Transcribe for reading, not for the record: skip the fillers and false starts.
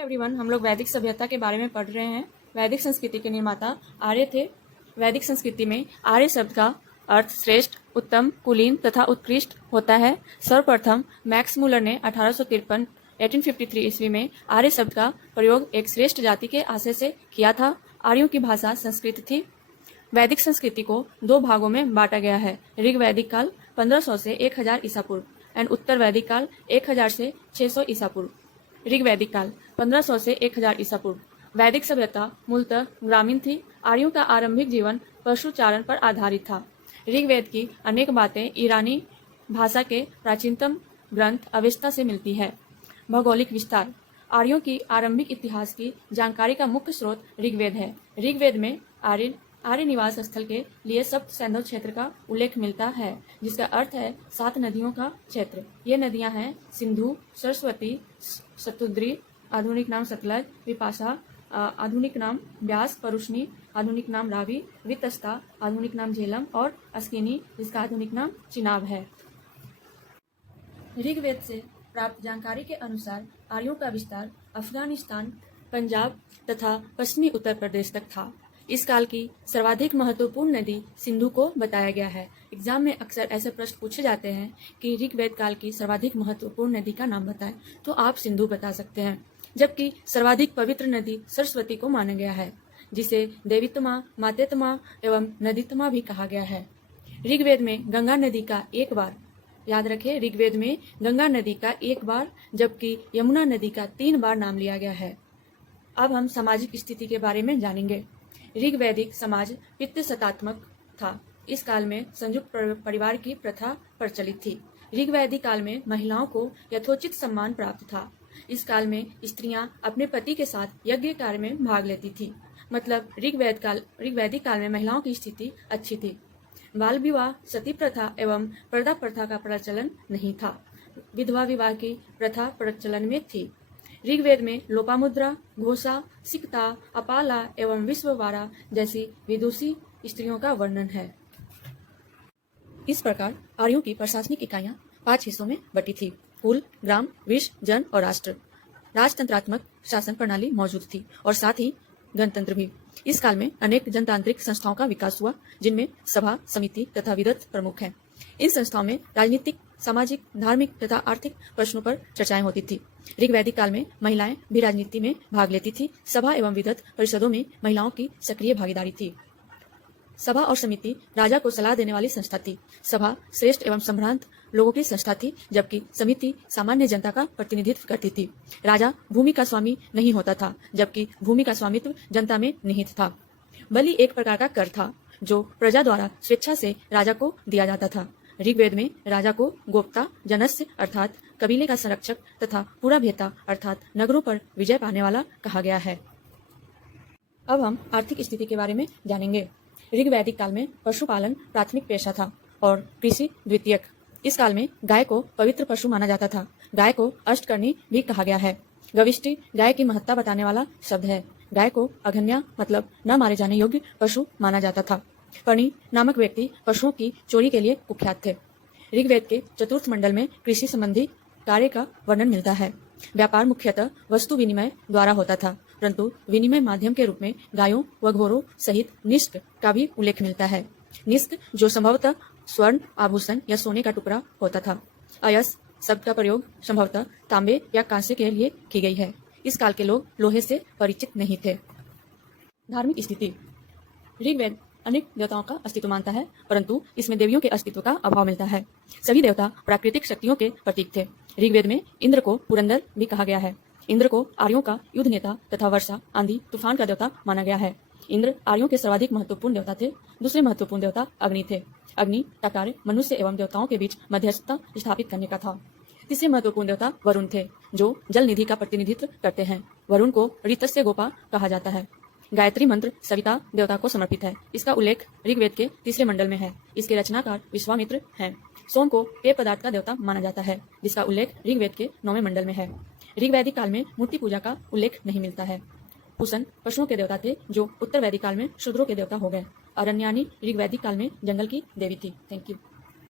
Everyone, हम लोग वैदिक सभ्यता के बारे में पढ़ रहे हैं। वैदिक संस्कृति के निर्माता आर्य थे। वैदिक संस्कृति में आर्य शब्द का अर्थ श्रेष्ठ, उत्तम, कुलीन तथा उत्कृष्ट होता है। सर्वप्रथम मैक्स मूलर ने 1853 ईस्वी में आर्य शब्द का प्रयोग एक श्रेष्ठ जाति के आशय से किया था। आर्यों की भाषा संस्कृत थी। वैदिक संस्कृति को दो भागों में बांटा गया है। ऋग वैदिक काल 1500 से 1000 ईसा पूर्व एंड उत्तर वैदिक काल 1000 से 600 ईसा पूर्व। ऋग वैदिक काल 1500 से 1000 ईसा पूर्व। वैदिक सभ्यता मूलतः ग्रामीण थी। आर्यों का आरंभिक जीवन पशुचारण पर आधारित था। ऋग्वेद की अनेक बातें ईरानी भाषा के प्राचीनतम ग्रंथ अवेस्ता से मिलती है। भौगोलिक विस्तार। आर्यों की आरंभिक इतिहास की जानकारी का मुख्य स्रोत ऋग्वेद है। ऋग्वेद में आर्य निवास स्थल के लिए सप्त सैंधव क्षेत्र का उल्लेख मिलता है, जिसका अर्थ है 7 नदियों का क्षेत्र। ये नदियां हैं सिंधु, सरस्वती, शतुद्री आधुनिक नाम सतलज, विपाशा आधुनिक नाम ब्यास, परुष्णी आधुनिक नाम रावी, वितस्ता आधुनिक नाम झेलम और अस्किनी जिसका आधुनिक नाम चिनाब है। ऋग्वेद से प्राप्त जानकारी के अनुसार आर्यों का विस्तार अफगानिस्तान, पंजाब तथा पश्चिमी उत्तर प्रदेश तक था। इस काल की सर्वाधिक महत्वपूर्ण नदी सिंधु को बताया गया है। एग्जाम में अक्सर ऐसे प्रश्न पूछे जाते हैं कि ऋग्वेद काल की सर्वाधिक महत्वपूर्ण नदी का नाम बताएं, तो आप सिंधु बता सकते हैं। जबकि सर्वाधिक पवित्र नदी सरस्वती को माना गया है, जिसे देवीतमा, मातेतमा एवं नदीतमा भी कहा गया है। ऋग्वेद में गंगा नदी का एक बार, याद रखें, ऋग्वेद में गंगा नदी का एक बार जबकि यमुना नदी का 3 बार नाम लिया गया है। अब हम सामाजिक स्थिति के बारे में जानेंगे। ऋग्वैदिक समाज पितृसत्तात्मक था। इस काल में संयुक्त परिवार की प्रथा प्रचलित थी। ऋग्वैदिक काल में महिलाओं को यथोचित सम्मान प्राप्त था। इस काल में स्त्रियां अपने पति के साथ यज्ञ कार्य में भाग लेती थी। मतलब ऋग्वैदिक काल में महिलाओं की स्थिति अच्छी थी। बाल विवाह, सती प्रथा एवं पर्दा प्रथा का प्रचलन नहीं था। विधवा विवाह की प्रथा प्रचलन में थी। ऋग्वेद में लोपामुद्रा, घोषा, सिकता, अपाला एवं विश्ववारा जैसी विदुषी स्त्रियों का वर्णन है। इस प्रकार आर्यों की प्रशासनिक इकाइयां 5 हिस्सों में बटी थी: कुल, ग्राम, विश्व, जन और राष्ट्र। राजतंत्रात्मक शासन प्रणाली मौजूद थी और साथ ही गणतंत्र भी। इस काल में अनेक जनतांत्रिक संस्थाओं का विकास हुआ, जिनमें सभा, समिति तथा विदत प्रमुख हैं। इन संस्थाओं में राजनीतिक, सामाजिक, धार्मिक तथा आर्थिक प्रश्नों पर चर्चाएं होती थी। ऋग्वैदिक काल में महिलाएं भी राजनीति में भाग लेती थी। सभा एवं विदत परिषदों में महिलाओं की सक्रिय भागीदारी थी। सभा और समिति राजा को सलाह देने वाली संस्था थी। सभा श्रेष्ठ एवं संभ्रांत लोगों की संस्था थी, जबकि समिति सामान्य जनता का प्रतिनिधित्व करती थी। राजा भूमि का स्वामी नहीं होता था, जबकि भूमि का स्वामित्व जनता में निहित था। बलि एक प्रकार का कर था, जो प्रजा द्वारा स्वेच्छा से राजा को दिया जाता था। ऋग्वेद में राजा को गोप्ता, जनस्य अर्थात कबीले का संरक्षक तथा पूरा भेता अर्थात नगरों पर विजय पाने वाला कहा गया है। अब हम आर्थिक स्थिति के बारे में जानेंगे। ऋग्वैदिक काल में पशुपालन प्राथमिक पेशा था और कृषि द्वितीयक। इस काल में गाय को पवित्र पशु माना जाता था। गाय को अष्टकर्णी भी कहा गया है। गविष्टि गाय की महत्ता बताने वाला शब्द है। गाय को अघन्या मतलब न मारे जाने योग्य पशु माना जाता था। पर्णी नामक व्यक्ति पशुओं की चोरी के लिए कुख्यात थे। ऋग्वेद के चतुर्थ मंडल में कृषि संबंधी कार्य का वर्णन मिलता है। व्यापार मुख्यतः वस्तु विनिमय द्वारा होता था, परंतु विनिमय माध्यम के रूप में गायों व घोड़ों सहित निष्क का भी उल्लेख मिलता है। निष्क जो संभवतः स्वर्ण, आभूषण या सोने का टुकड़ा होता था। अयस शब्द का प्रयोग संभवतः तांबे या कांसे के लिए की गई है। इस काल के लोग लोहे से परिचित नहीं थे। धार्मिक स्थिति। ऋग्वेद अनेक देवताओं का अस्तित्व मानता है, परंतु इसमें देवियों के अस्तित्व का अभाव मिलता है। सभी देवता प्राकृतिक शक्तियों के प्रतीक थे। ऋग्वेद में इंद्र को पुरंदर भी कहा गया है। इंद्र को आर्यों का युद्ध नेता तथा वर्षा, आंधी, तूफान का देवता माना गया है। इंद्र आर्यों के सर्वाधिक महत्वपूर्ण देवता थे। दूसरे महत्वपूर्ण देवता अग्नि थे। अग्नि का कार्य मनुष्य एवं देवताओं के बीच मध्यस्थता स्थापित करने का था। तीसरे महत्वपूर्ण देवता वरुण थे, जो जल निधि का प्रतिनिधित्व करते हैं। वरुण को ऋतस्य गोपा कहा जाता है। गायत्री मंत्र सविता देवता को समर्पित है। इसका उल्लेख ऋग्वेद के 3 मंडल में है। इसके रचनाकार विश्वामित्र हैं। सोम को पेय पदार्थ का देवता माना जाता है, जिसका उल्लेख ऋग्वेद के 9वें मंडल में है। ऋग्वैदिक काल में मूर्ति पूजा का उल्लेख नहीं मिलता है। पुसन पशुओं के देवता थे, जो उत्तर वैदिक काल में शूद्रों के देवता हो गए। अरण्यानी ऋग्वैदिक काल में जंगल की देवी थी। Thank you.